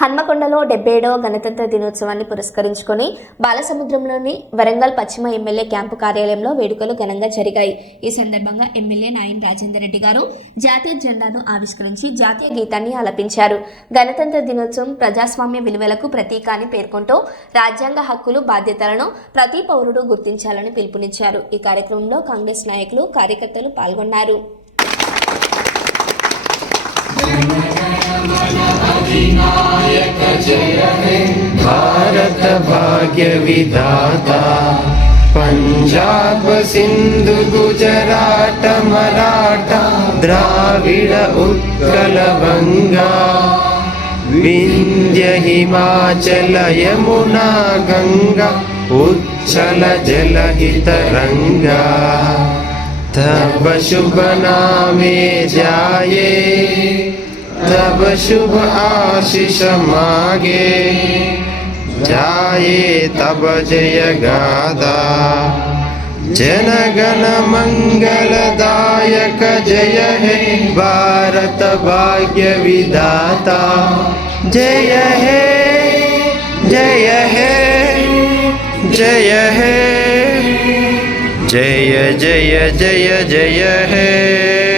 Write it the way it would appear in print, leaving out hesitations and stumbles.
హన్మకొండలో 77వ గణతంత్ర దినోత్సవాన్ని పురస్కరించుకొని బాలసముద్రంలోని వరంగల్ పశ్చిమ ఎమ్మెల్యే క్యాంపు కార్యాలయంలో వేడుకలు ఘనంగా జరిగాయి. ఈ సందర్భంగా ఎమ్మెల్యే నాయన్ రాజేందర్ రెడ్డి గారు జాతీయ జెండాను ఆవిష్కరించి జాతీయ గీతాన్ని ఆలపించారు. గణతంత్ర దినోత్సవం ప్రజాస్వామ్య విలువలకు ప్రతీక అని పేర్కొంటూ రాజ్యాంగ హక్కులు, బాధ్యతలను ప్రతి పౌరుడు గుర్తించాలని పిలుపునిచ్చారు. ఈ కార్యక్రమంలో కాంగ్రెస్ నాయకులు, కార్యకర్తలు పాల్గొన్నారు. अधिनायक जय हे भारत भाग्य विधाता पंजाब सिंधु गुजरात मराठा द्राविड उत्कल बंगा विंध्य हिमाचल यमुना गंगा उच्छल जलहित रंगा तब शुभ नामे जाये तब शुभ आशीष मागे जाये तब जय गादा जन गण मंगलदायक जय हे भारत भाग्य विधाता जय हे जय हे जय हे जय जय जय जय हे।